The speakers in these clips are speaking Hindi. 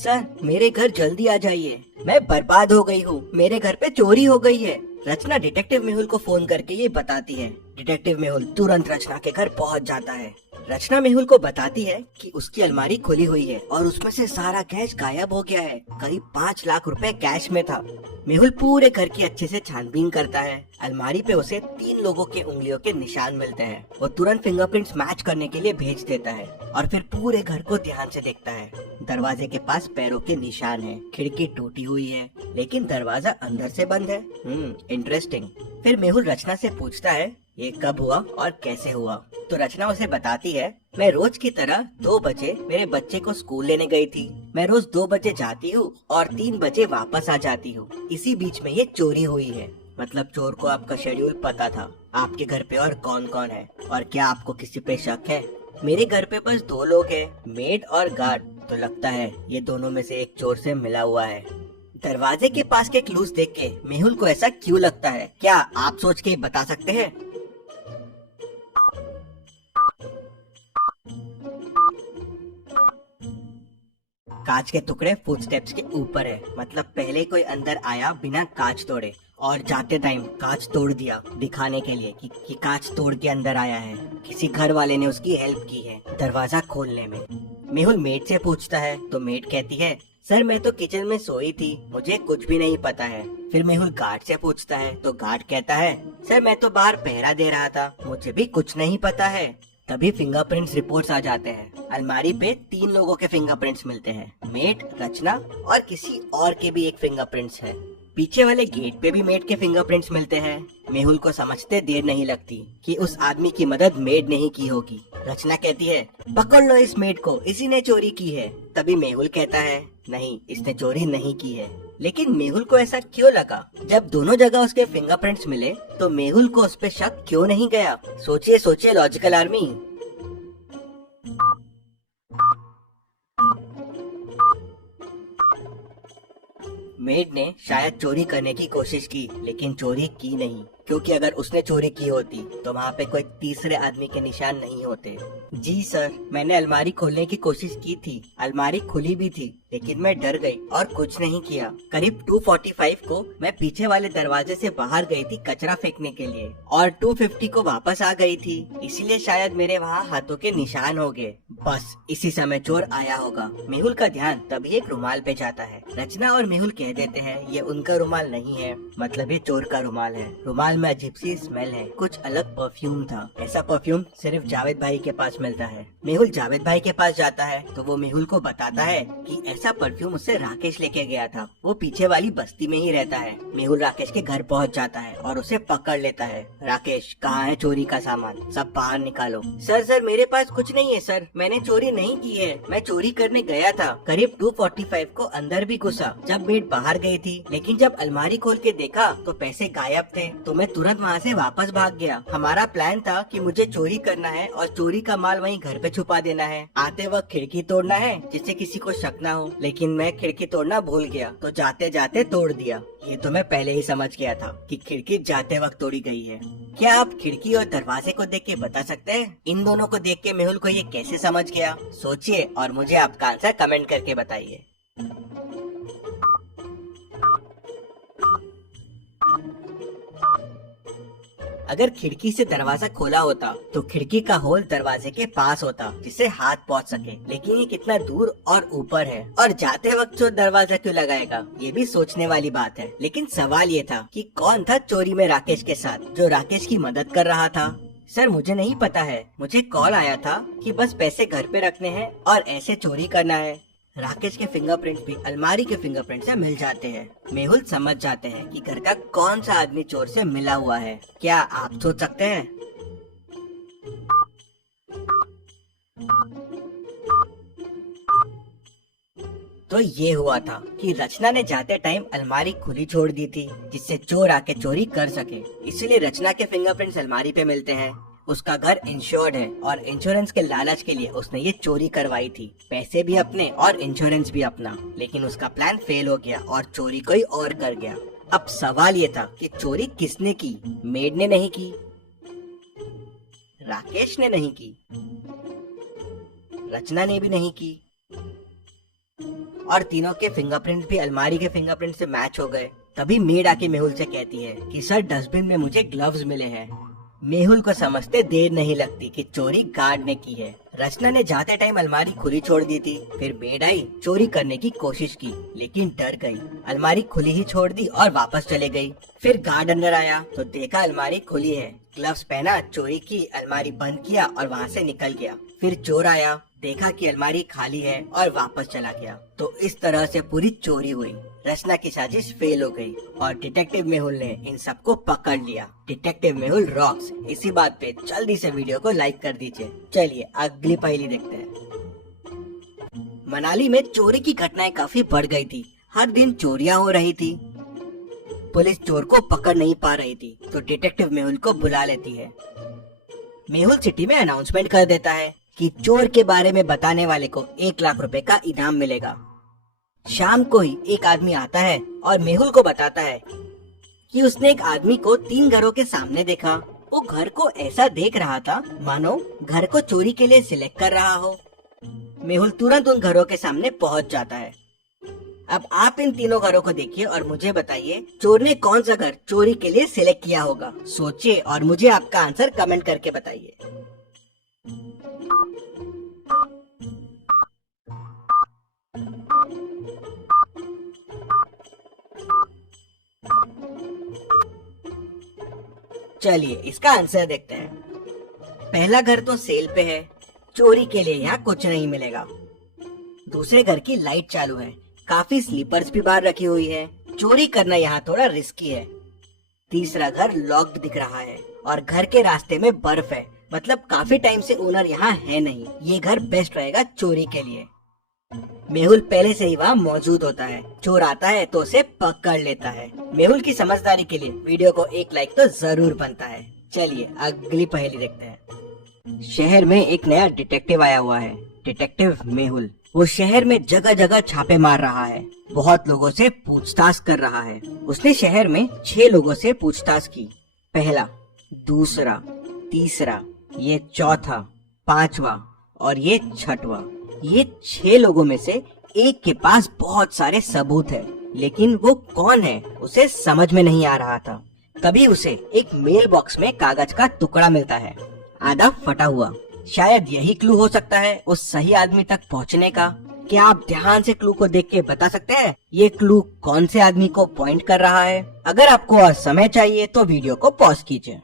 सर मेरे घर जल्दी आ जाइए, मैं बर्बाद हो गई हूँ, मेरे घर पे चोरी हो गई है। रचना डिटेक्टिव मेहुल को फोन करके ये बताती है। डिटेक्टिव मेहुल तुरंत रचना के घर पहुँच जाता है। रचना मेहुल को बताती है कि उसकी अलमारी खुली हुई है और उसमें से सारा कैश गायब हो गया है। करीब 5 लाख रुपए कैश में था। मेहुल पूरे घर की अच्छे से छानबीन करता है। अलमारी पे उसे 3 लोगों के उंगलियों के निशान मिलते हैं। वो तुरंत फिंगरप्रिंट्स मैच करने के लिए भेज देता है और फिर पूरे घर को ध्यान से देखता है। दरवाजे के पास पैरों के निशान हैं, खिड़की टूटी हुई है लेकिन दरवाजा अंदर से बंद है। इंटरेस्टिंग। फिर मेहुल रचना से पूछता है ये कब हुआ और कैसे हुआ। तो रचना उसे बताती है, मैं रोज की तरह 2 बजे मेरे बच्चे को स्कूल लेने गई थी। मैं रोज 2 बजे जाती हूँ और 3 बजे वापस आ जाती हूँ। इसी बीच में ये चोरी हुई है। मतलब चोर को आपका शेड्यूल पता था। आपके घर पे और कौन कौन है और क्या आपको किसी पे शक है? मेरे घर पे बस 2 लोग हैं, मेड और गार्ड। तो लगता है ये दोनों में से एक चोर से मिला हुआ है। दरवाजे के पास के क्लूज देख के मेहुल को ऐसा क्यों लगता है, क्या आप सोच के बता सकते हैं? कांच के टुकड़े फुटस्टेप्स के ऊपर है। मतलब पहले कोई अंदर आया बिना कांच तोड़े और जाते टाइम कांच तोड़ दिया दिखाने के लिए कि कांच तोड़ के अंदर आया है। किसी घर वाले ने उसकी हेल्प की है दरवाजा खोलने में। मेहुल मेड से पूछता है तो मेड कहती है, सर मैं तो किचन में सोई थी, मुझे कुछ भी नहीं पता है। फिर मेहुल गार्ड से पूछता है तो गार्ड कहता है, सर मैं तो बाहर पहरा दे रहा था, मुझे भी कुछ नहीं पता है। तभी फिंगरप्रिंट्स रिपोर्ट्स आ जाते हैं। अलमारी पे 3 लोगों के फिंगरप्रिंट्स मिलते हैं, मेड, रचना और किसी और के भी एक फिंगरप्रिंट्स है। पीछे वाले गेट पे भी मेड के फिंगरप्रिंट्स मिलते हैं। मेहुल को समझते देर नहीं लगती कि उस आदमी की मदद मेड ने ही की होगी। रचना कहती है, पकड़ लो इस मेड को, इसी ने चोरी की है। तभी मेहुल कहता है, नहीं इसने चोरी नहीं की है। लेकिन मेहुल को ऐसा क्यों लगा? जब दोनों जगह उसके फिंगरप्रिंट्स मिले तो मेहुल को उस पे शक क्यों नहीं गया? सोचिए सोचिए लॉजिकल आर्मी। मेड ने शायद चोरी करने की कोशिश की लेकिन चोरी की नहीं, क्योंकि अगर उसने चोरी की होती तो वहाँ पे कोई तीसरे आदमी के निशान नहीं होते। जी सर, मैंने अलमारी खोलने की कोशिश की थी, अलमारी खुली भी थी लेकिन मैं डर गई और कुछ नहीं किया। करीब 2:45 को मैं पीछे वाले दरवाजे से बाहर गई थी कचरा फेंकने के लिए और 2:50 को वापस आ गई थी, इसीलिए शायद मेरे वहाँ हाथों के निशान हो गए। बस इसी समय चोर आया होगा। मेहुल का ध्यान तभी एक रुमाल पे जाता है। रचना और मेहुल कह देते हैं ये उनका रुमाल नहीं है, मतलब ये चोर का रुमाल है। रुमाल में अजीब सी स्मेल है, कुछ अलग परफ्यूम था। ऐसा परफ्यूम सिर्फ जावेद भाई के पास मिलता है। मेहुल जावेद भाई के पास जाता है तो वो मेहुल को बताता है कि ऐसा परफ्यूम उससे राकेश लेके गया था, वो पीछे वाली बस्ती में ही रहता है। मेहुल राकेश के घर पहुंच जाता है और उसे पकड़ लेता है। राकेश, कहाँ है चोरी का सामान, सब बाहर निकालो। सर मेरे पास कुछ नहीं है सर, मैंने चोरी नहीं की है, मैं चोरी करने गया था। करीब 2:45 को अंदर भी घुसा जब मेड बाहर गई थी, लेकिन जब अलमारी खोल के देखा तो पैसे गायब थे, तो मैं तुरंत वहाँ से वापस भाग गया। हमारा प्लान था कि मुझे चोरी करना है और चोरी का माल वहीं घर पे छुपा देना है, आते वक्त खिड़की तोड़ना है जिससे किसी को शक ना हो, लेकिन मैं खिड़की तोड़ना भूल गया तो जाते जाते तोड़ दिया। ये तो मैं पहले ही समझ गया था कि खिड़की जाते वक्त तोड़ी गई है। क्या आप खिड़की और दरवाजे को देख के बता सकते हैं इन दोनों को देख के मेहुल को ये कैसे समझ गया? सोचिए और मुझे आपका आंसर कमेंट करके बताइए। अगर खिड़की से दरवाजा खोला होता तो खिड़की का होल दरवाजे के पास होता जिससे हाथ पहुंच सके, लेकिन ये कितना दूर और ऊपर है और जाते वक्त चोर दरवाजा क्यों लगाएगा? ये भी सोचने वाली बात है। लेकिन सवाल ये था कि कौन था चोरी में राकेश के साथ जो राकेश की मदद कर रहा था? सर मुझे नहीं पता है, मुझे कॉल आया था कि बस पैसे घर पे रखने हैं और ऐसे चोरी करना है। राकेश के फिंगरप्रिंट भी अलमारी के फिंगरप्रिंट से मिल जाते हैं। मेहुल समझ जाते हैं कि घर का कौन सा आदमी चोर से मिला हुआ है। क्या आप सोच सकते हैं? तो ये हुआ था कि रचना ने जाते टाइम अलमारी खुली छोड़ दी थी जिससे चोर आके चोरी कर सके, इसलिए रचना के फिंगरप्रिंट्स अलमारी पे मिलते हैं। उसका घर इंश्योर्ड है और इंश्योरेंस के लालच के लिए उसने ये चोरी करवाई थी, पैसे भी अपने और इंश्योरेंस भी अपना। लेकिन उसका प्लान फेल हो गया और चोरी कोई और कर गया। अब सवाल ये था कि चोरी किसने की? मेड ने नहीं की, राकेश ने नहीं की, रचना ने भी नहीं की और तीनों के फिंगरप्रिंट भी अलमारी के फिंगरप्रिंट से मैच हो गए। तभी मेड आके मेहुल से कहती है कि सर डस्टबिन में मुझे ग्लव्स मिले हैं। मेहुल को समझते देर नहीं लगती कि चोरी गार्ड ने की है। रचना ने जाते टाइम अलमारी खुली छोड़ दी थी। फिर मेड आई, चोरी करने की कोशिश की लेकिन डर गई। अलमारी खुली ही छोड़ दी और वापस चले गई। फिर गार्ड अंदर आया तो देखा अलमारी खुली है। ग्लव्स पहना, चोरी की, अलमारी बंद किया और वहाँ से निकल गया। फिर चोर आया, देखा कि अलमारी खाली है और वापस चला गया। तो इस तरह से पूरी चोरी हुई। रचना की साजिश फेल हो गई और डिटेक्टिव मेहुल ने इन सबको पकड़ लिया। Detective Mehul rocks. इसी बात पे जल्दी से वीडियो को लाइक कर दीजिए। चलिए अगली पहेली देखते हैं। मनाली में चोरी की घटनाएं काफी बढ़ गई थी। हर दिन चोरियां हो रही थी। पुलिस चोर को पकड़ नहीं पा रही थी तो डिटेक्टिव मेहुल को बुला लेती है। मेहुल सिटी में अनाउंसमेंट कर देता है कि चोर के बारे में बताने वाले को 1 लाख रुपए का इनाम मिलेगा। शाम को ही एक आदमी आता है और मेहुल को बताता है कि उसने एक आदमी को 3 घरों के सामने देखा। वो घर को ऐसा देख रहा था मानो घर को चोरी के लिए सिलेक्ट कर रहा हो। मेहुल तुरंत उन घरों के सामने पहुंच जाता है। अब आप इन तीनों घरों को देखिए और मुझे बताइए चोर ने कौन सा घर चोरी के लिए सिलेक्ट किया होगा। सोचिए और मुझे आपका आंसर कमेंट करके बताइए। चलिए इसका आंसर देखते हैं। पहला घर तो सेल पे है, चोरी के लिए यहाँ कुछ नहीं मिलेगा। दूसरे घर की लाइट चालू है, काफी स्लीपर्स भी बाहर रखी हुई है, चोरी करना यहाँ थोड़ा रिस्की है। तीसरा घर लॉक्ड दिख रहा है और घर के रास्ते में बर्फ है, मतलब काफी टाइम से ओनर यहाँ है नहीं। ये घर बेस्ट रहेगा चोरी के लिए। मेहुल पहले से ही वहाँ मौजूद होता है। चोर आता है तो उसे पकड़ लेता है। मेहुल की समझदारी के लिए वीडियो को 1 लाइक तो जरूर बनता है। चलिए अगली पहेली देखते हैं। शहर में एक नया डिटेक्टिव आया हुआ है, डिटेक्टिव मेहुल। वो शहर में जगह जगह छापे मार रहा है, बहुत लोगों से पूछताछ कर रहा है। उसने शहर में 6 लोगों से पूछताछ की। पहला, दूसरा, तीसरा, ये चौथा, 5वां और ये 6वां। ये 6 लोगों में से एक के पास बहुत सारे सबूत है, लेकिन वो कौन है उसे समझ में नहीं आ रहा था। तभी उसे एक मेल बॉक्स में कागज का टुकड़ा मिलता है, आधा फटा हुआ। शायद यही क्लू हो सकता है उस सही आदमी तक पहुंचने का। क्या आप ध्यान से क्लू को देख के बता सकते हैं ये क्लू कौन से आदमी को पॉइंट कर रहा है? अगर आपको और समय चाहिए तो वीडियो को पॉज कीजिए।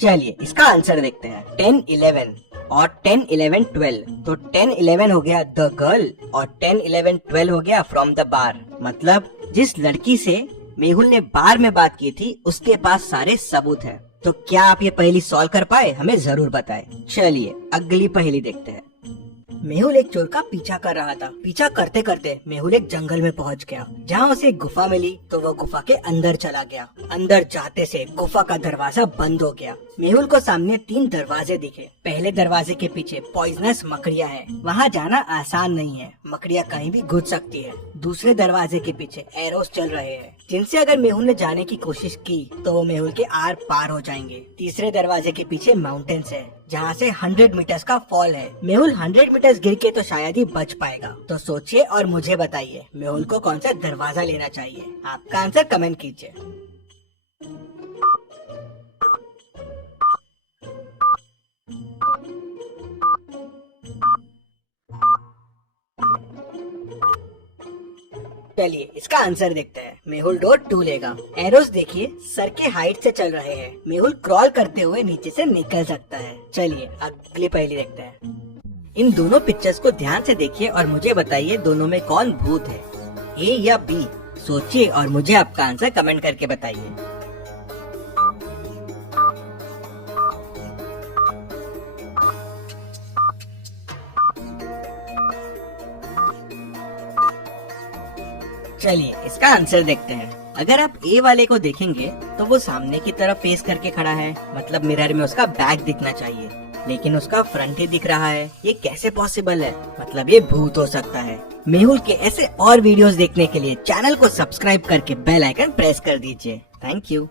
चलिए इसका आंसर देखते हैं। 10, 11 और 10, 11, 12। तो 10, 11 हो गया द गर्ल और 10, 11, 12 हो गया फ्रॉम द बार। मतलब जिस लड़की से मेहुल ने बार में बात की थी उसके पास सारे सबूत हैं। तो क्या आप ये पहेली सॉल्व कर पाए? हमें जरूर बताएं। चलिए अगली पहेली देखते हैं। मेहुल एक चोर का पीछा कर रहा था। पीछा करते करते मेहुल एक जंगल में पहुंच गया, जहाँ उसे एक गुफा मिली। तो वो गुफा के अंदर चला गया। अंदर जाते से गुफा का दरवाजा बंद हो गया। मेहुल को सामने 3 दरवाजे दिखे। पहले दरवाजे के पीछे पॉइजनस मकड़ियाँ हैं, वहाँ जाना आसान नहीं है, मकड़ियाँ कहीं भी घुस सकती है। दूसरे दरवाजे के पीछे एरोस चल रहे हैं, जिनसे अगर मेहुल ने जाने की कोशिश की तो वो मेहुल के आर पार हो जाएंगे। तीसरे दरवाजे के पीछे माउंटेन्स है, जहाँ से 100 मीटर्स का फॉल है। मेहुल 100 मीटर्स गिर के तो शायद ही बच पाएगा। तो सोचिए और मुझे बताइए मेहुल को कौन सा दरवाजा लेना चाहिए? आपका आंसर कमेंट कीजिए। चलिए इसका आंसर देखते हैं। मेहुल डोर 2 लेगा। एरोस देखिए सर के हाइट से चल रहे हैं। मेहुल क्रॉल करते हुए नीचे से निकल सकता है। चलिए अगली पहेली देखते हैं। इन दोनों पिक्चर्स को ध्यान से देखिए और मुझे बताइए दोनों में कौन भूत है, ए या बी? सोचिए और मुझे आपका आंसर कमेंट करके बताइए। चलिए इसका आंसर देखते हैं। अगर आप ए वाले को देखेंगे तो वो सामने की तरफ फेस करके खड़ा है, मतलब मिरर में उसका बैक दिखना चाहिए। लेकिन उसका फ्रंट ही दिख रहा है। ये कैसे पॉसिबल है? मतलब ये भूत हो सकता है। मेहुल के ऐसे और वीडियोस देखने के लिए चैनल को सब्सक्राइब करके बेल आइकन प्रेस कर दीजिए। Thank you.